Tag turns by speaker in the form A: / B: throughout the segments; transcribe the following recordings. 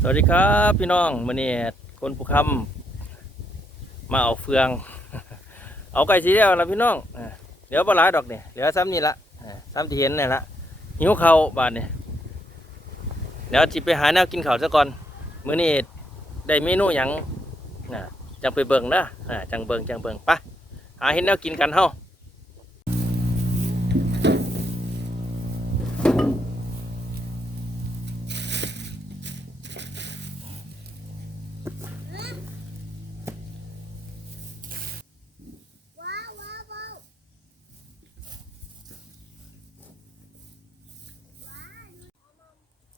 A: สวัสดีครับพี่น้องมือนี้คนผู้คำมาเอาเฟือง เอาไก่สีเดียวละพี่น้องเดี๋ยวปลาหลายดอกเนี่ยเหลือซ้ำนี่ละซ้ำที่เห็นนี่ละหิวเขาบาดเนี่ยเดี๋ยวจิไปหาแนวกินข้าวซะก่อนมือนี้ได้เมนูหยังจังไปเบิ่งนะจังเบิ่งจังเบิ่งไปหาเห็นแนวกินกันเฮ้า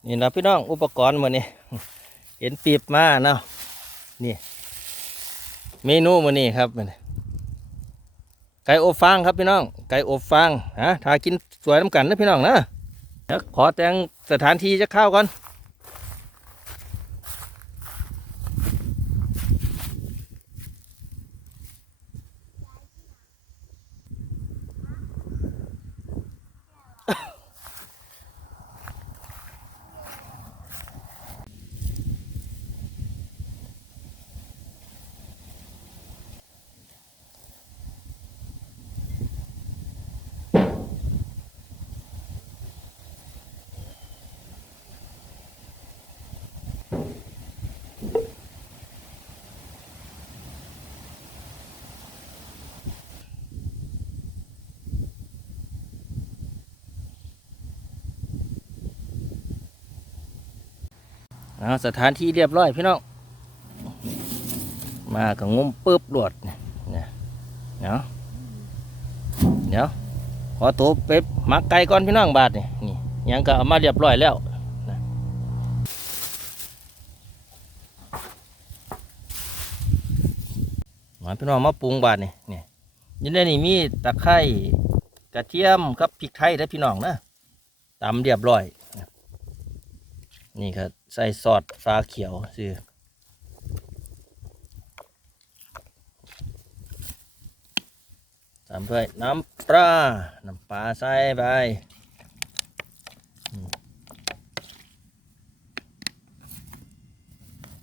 A: นี่นะพี่น้องอุปกรณ์มือนี้เห็นปีบมาเนาะนี่ เมนูมือนี้ครับมันไก่อบฟางครับพี่น้อง ไก่อบฟางฮะถ้ากินสวยน้ำกันนะพี่น้องนะเดี๋ยวขอแต่งสถานที่จะเข้าก่อน เอาสถานที่เรียบร้อยพี่น้องมากับงมปึ๊บโดดเนี่ยเนี่ยเดี๋ยวขอตัวไปมักไก่ก่อนพี่น้องบาทนี่นี่ยังก็เอามาเรียบร้อยแล้วนะมาพี่น้องมาปรุงบาทนี่นี่ยินได้นี่มีตะไคร้กระเทียมกับพริกไทยนะพี่น้องนะตำเรียบร้อย นี่ครับใส่ซอสฟ้าเขียวสิตามด้วยน้ำปลา น้ำปลาใส่ไป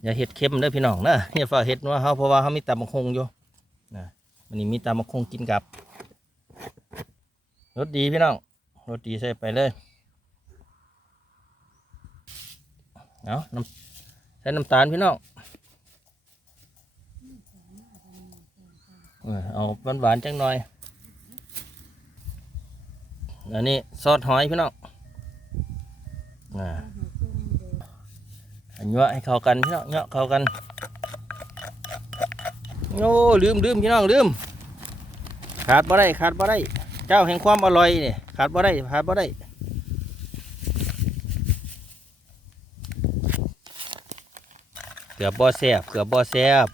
A: อย่าเห็ดเค็มเด้อพี่น้องนะอย่าฝ่าเห็ดนัวเขาเพราะว่าเขามีตำมะคงอยู่นะวันนี้มีตำมะคงกินกับรสดีพี่น้องรสดีใส่ไปเลย เอาน้ำใส่น้ำตาลพี่น้องเออเอาหวานๆจังหน่อย อันนี้ซอสหอยพี่น้องอ่าอันนี้ให้เข้ากันพี่น้องเนาะเข้ากัน โอ้ลืมลืมพี่น้องลืม ขาดบ่ได้ขาดบ่ได้ เจ้าแห่งความอร่อยนี่ขาดบ่ได้ขาดบ่ได้ เกือบบ่อแซบเกือบบ่อแซบ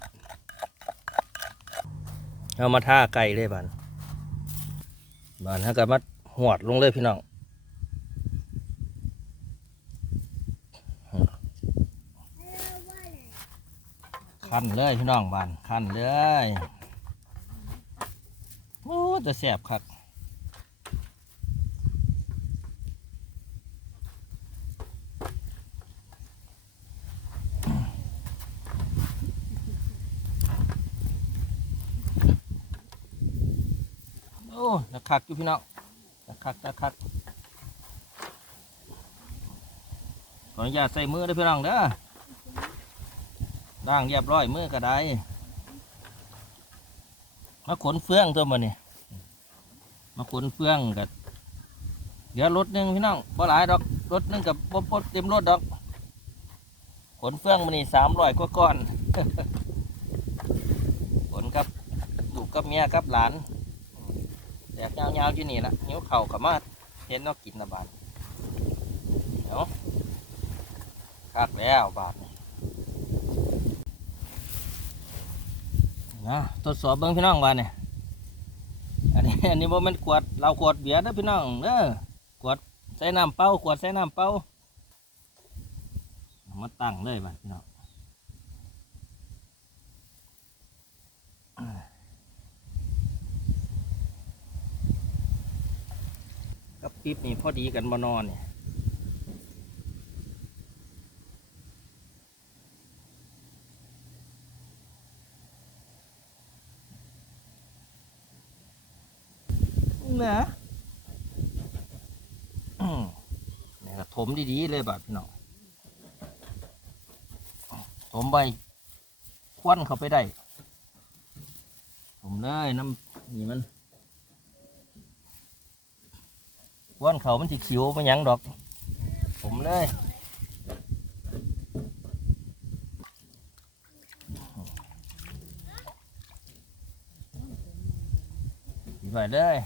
A: เอามาท่าไก่เลยบันบันถ้ากับมาหวดลงเลยพี่น้องขั้นเลยพี่น้องบานขั้นเลยโอ้จะแสบคักโอ้ตะ คักอยู่พี่น้องตะคักตะคักขออนุญาตใส่มือด้อพี่น้องเด้อด่างเรียบร้อยมือก็ได้มาขนเฟืองตัวมันนี่มาขนเฟืองกับเดี๋ยวรถหนึ่งพี่น้องบ่หลายดอกรถหนึ่งกับบ่บ่เต็มรถดอก ขนเฟืองมันนี่สามร้อยกว่าก้อนขนกับลูกกับเมียกับหลาน แดกยาวๆอยู่นี่ละหิวเข่าวกับมาเห็นเนกกินนะบาทเนาะคักแล้วบาทนี่นะทดสอบเบิ้งพี่น้องบาทเนี่ยอันนี้อันนี้บ่แม่นขวดเราขวดเบียร์เด้อพี่น้องเด้อขวดใส่น้ำเปล่าขวดใส่น้ำเปล่ามาตั้งเลยบาทพี่น้อง คลิปนี่พอดีกันบนอนเนี่ยนะนี่ยถมดีๆเลยบาดพี่น้องถมใบควนเข้าไปได้ ผมเลยน้ำนี่มัน ก้อนเขามันสิขิวไม่ยั้งดอก ผมเลยไปเลย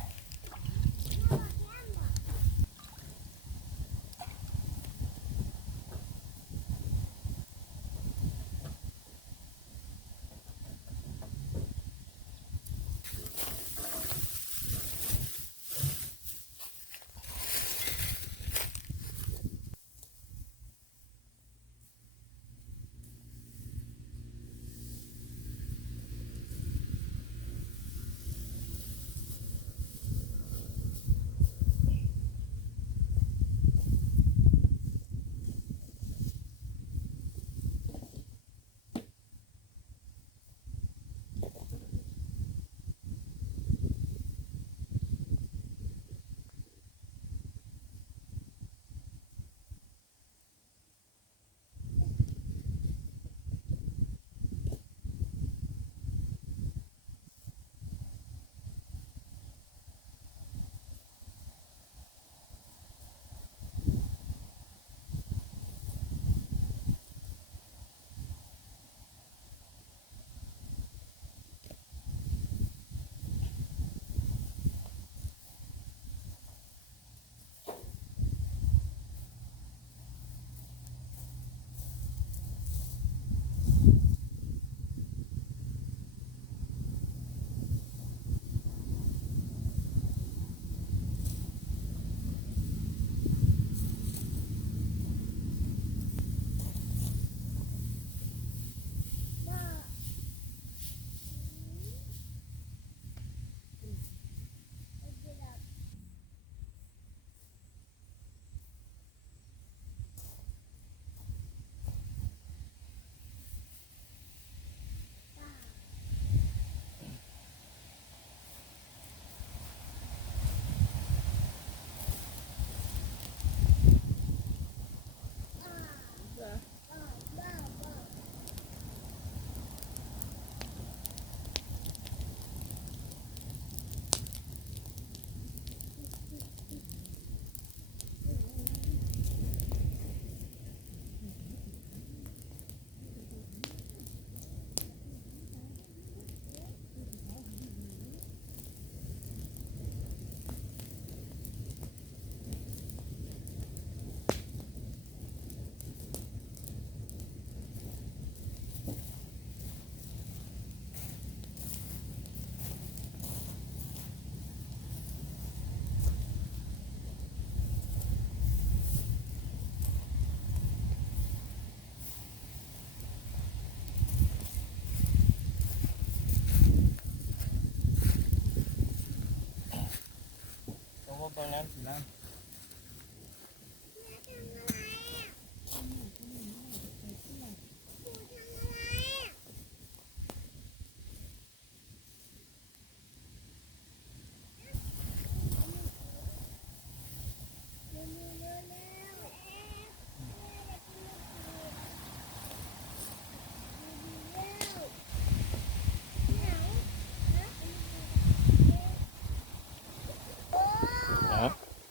A: ตรงว่าตรงนั้นสินะ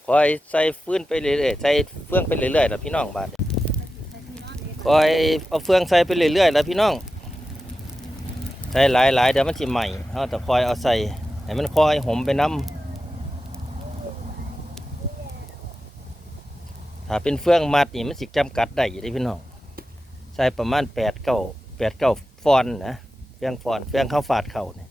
A: คอยใส่ฟืนไปเรื่อยๆใส่เฟืองไปเรื่อยๆแล้วพี่น้องบาดคอยเอาเฟืองใส่ไปเรื่อยๆแล้วพี่น้องใส่หลายๆเดี๋ยวมันสิใหม่เราแต่คอยเอาใส่ให้มันคอยหอมไปน้ำถ้าเป็นเฟืองมัดนี่มันสิจำกัดได้อยู่เด้พี่น้องใส่ประมาณแปดเก้าแปดเก้าฟอนนะเฟืองฟอนเฟืองข้าวฝาดเข่าเนี่ย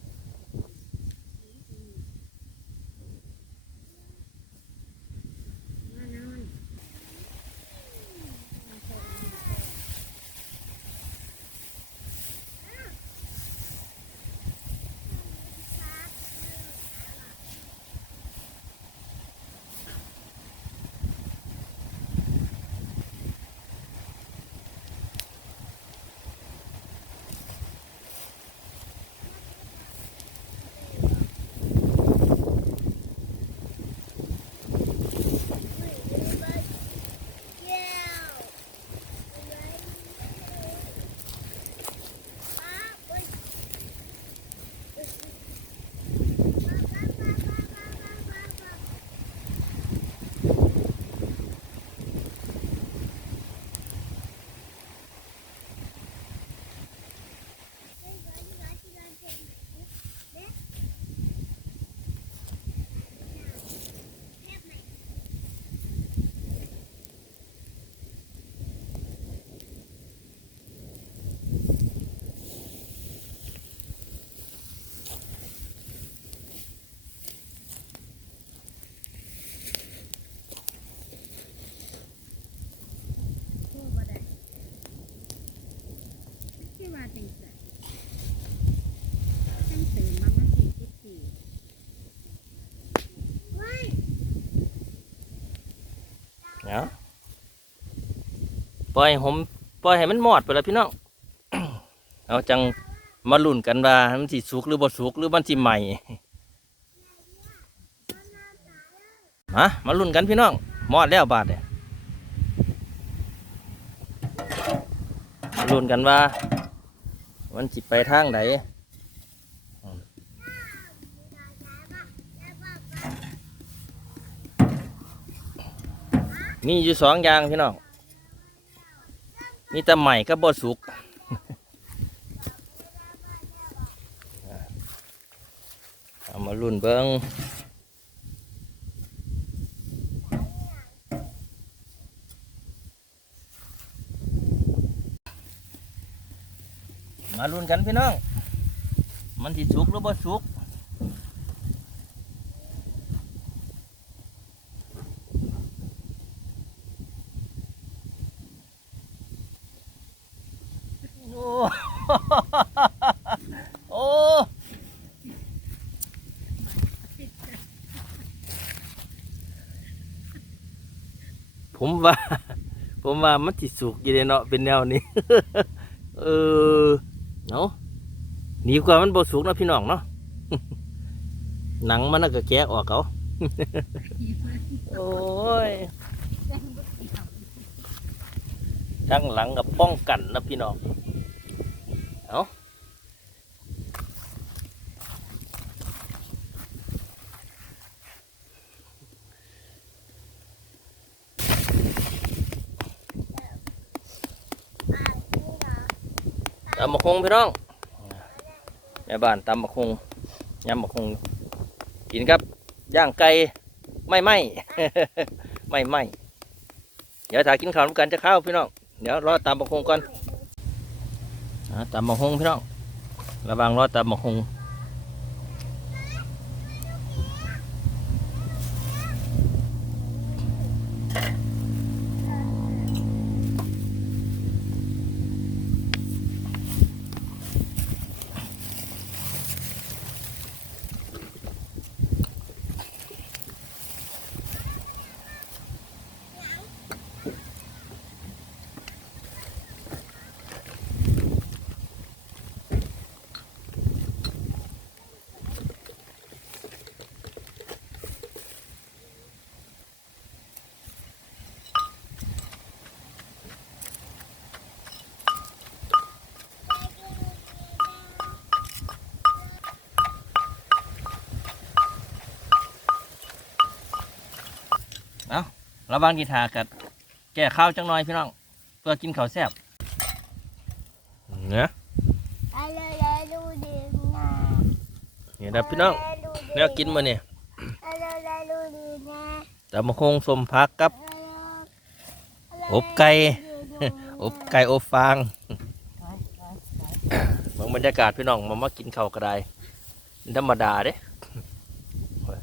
A: ปล่อยให้ผมปล่อยให้มันหมอดไปแล้วพี่น้องเอาจังมาลุ้นกันว่ามันสิสุกหรือบ่สุกหรือมันสิใหม่มามาลุ้นกันพี่น้องหมอดแล้วบาดเนี่ยลุ้นกันว่า มันสิไปทางไหนมีอยู่สองอย่างพี่น้อง มีแต่ใหม่กับบสุกเอามารุ่นเบิงมารุ่นกันพี่น้อง มันสิสุกหรือบ่สุก โอ้ โอ้ ผมว่า ผมว่ามันสิสุกอยู่เลยเนาะเป็นแนวนี้ เออเนาะดีกว่ามันบ่สุกเนาะพี่น้องเนาะหนังมันน่ะก็แกะออกเขาโอ้ยทั้งหลังกับป้องกันนะพี่น้องเอา ตำมะคงพี่น้องแม่บ้านตำมะคงยำมะคงกินครับย่างไก่ไม่ไหมไม่ไหมเดี๋ยวถ่ายกินข้าวกันจะเข้าวพี่น้องเดี๋ยวรอตำมะคงก่อนตำมะคงพี่น้องระวังรอตำมะคง ระวังกีทากัดแก่ข้าวจังหน่อยพี่น้อง เพื่อกินข้าวแซ่บเนี่ย
B: อะไรเลยดูดินะ
A: นี่นะพี่น้องแนวกินมาเนี่ย
B: อะไรเลยดูดินะ
A: ตำมะคงสมพักกับ อบไก่อบไก่อบฟางเบางบรรยากาศพี่น้องมามากินข้าวก็ได้ธรรมดาเด้ อา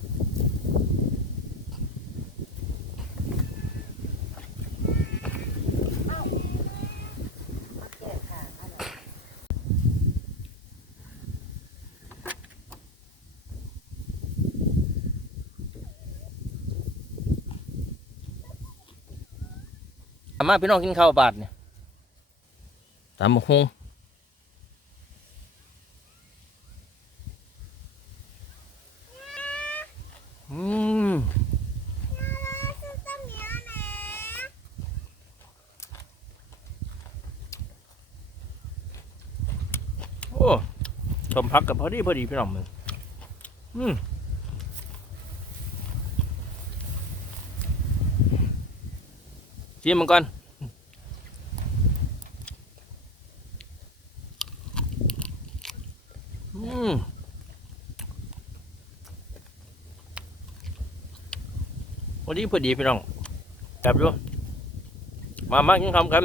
A: มาพี่น้องกินข้าวบาทเนี่ยตามมะฮงอืมโอ้ชมพักกับพอดีพอดีพี่น้องมึงอืม ชิมมันก่อนอืมพอดีพอดีพี่น้องแบบดูมามากินคำกัน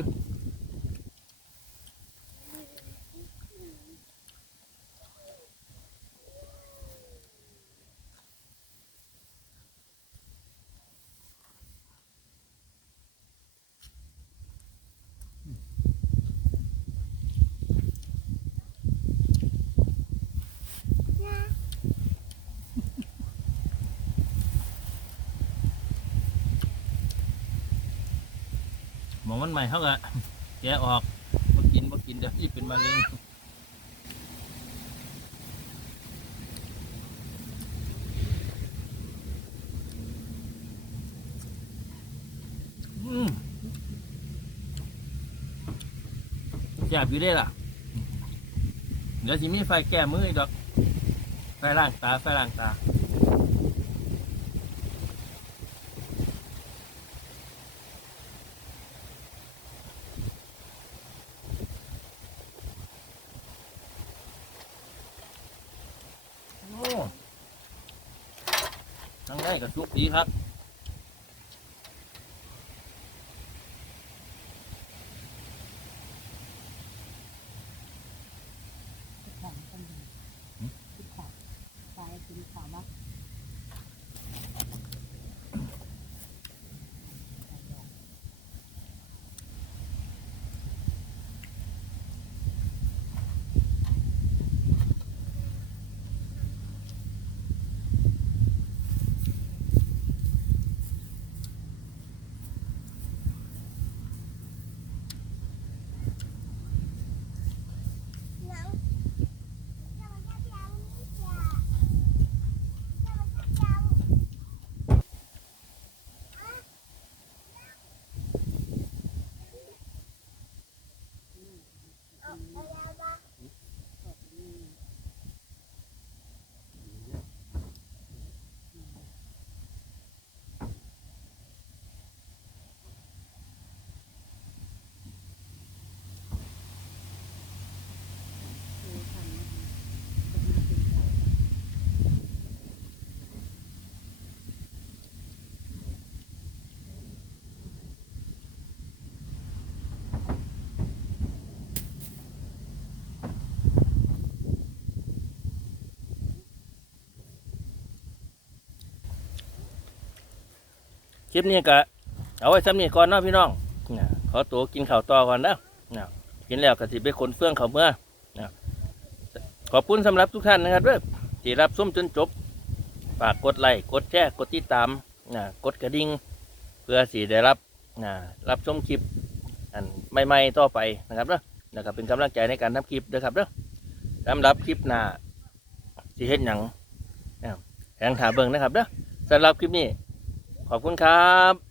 A: มันใหม่เขาก็แกะออกมากินมากินเดี๋ยวที่เป็นมะเร็งแซ่บอยู่ได้ล่ะ เดี๋ยวสิมีไฟแก้มืออีกดอก ไฟล่างตา ไฟล่างตา โอ้ทั้งได้ กับซุปดีครับ
C: ของกันเลยคิดของไปกินของว่า
B: น้องจะมาจับยามนี่จ้ะจะมาจับยามเอาเอายามมา
C: คือทำจะมาติดใจ
A: คลิปนี้ก็เอาไว้ซ้ำนี้ก่อนเนาะพี่น้องนะขอตัวกินข้าวต่อก่อนนะนะกินแล้วก็สิไปขนเฟื่องเขาเมื่อนะขอบคุณสำหรับทุกท่านนะครับเด้อที่รับส้มจนจบฝากกดไลค์กดแชร์กดติดตามนะกดกระดิ่งเพื่อสิได้รับนะรับชมคลิปอันใหม่ๆต่อไปนะครับเด้อแล้วก็เป็นกำลังใจในการทำคลิปเด้อครับเด้อสำหรับคลิปหน้าสิเฮ็ดหยังนะแหงถาเบิงนะครับเด้อสำหรับคลิปนี้ ขอบคุณครับ